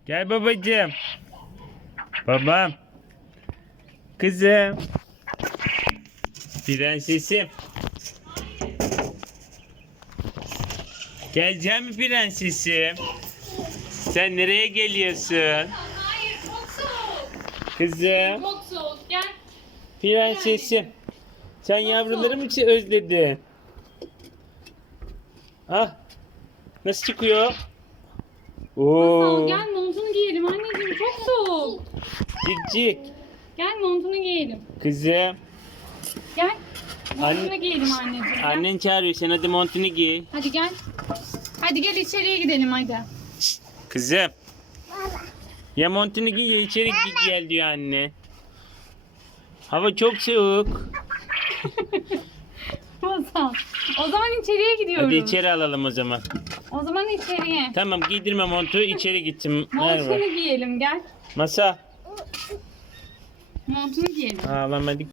Gel babacığım. Babam. Kızım. Prensesim. Geleceğim mi prensesim? Sen nereye geliyorsun? Hayır, çok soğuk. Kızım. Çok soğuk. Gel. Prensesim. Sen yavruları mı özledin? Ah. Nasıl çıkıyor? Masal Oo. gel montunu giyelim anneciğim, çok soğuk. Cik cik. Gel montunu giyelim. Kızım. Gel. Montunu Anne- giyelim anneciğim. Gel. Annen çağırıyor, sen hadi montunu giy. Hadi gel. Hadi gel içeriye gidelim hadi. Kızım. Ya montunu giy ya içeri gel diyor anne. Hava çok soğuk. Masal. O zaman içeriye gidiyoruz. Hadi içeri alalım o zaman. O zaman içeriye. Tamam giydirme montu, içeri gittim. Montunu Merhaba. giyelim gel. Masa. Montunu giyelim. Ağlamadık.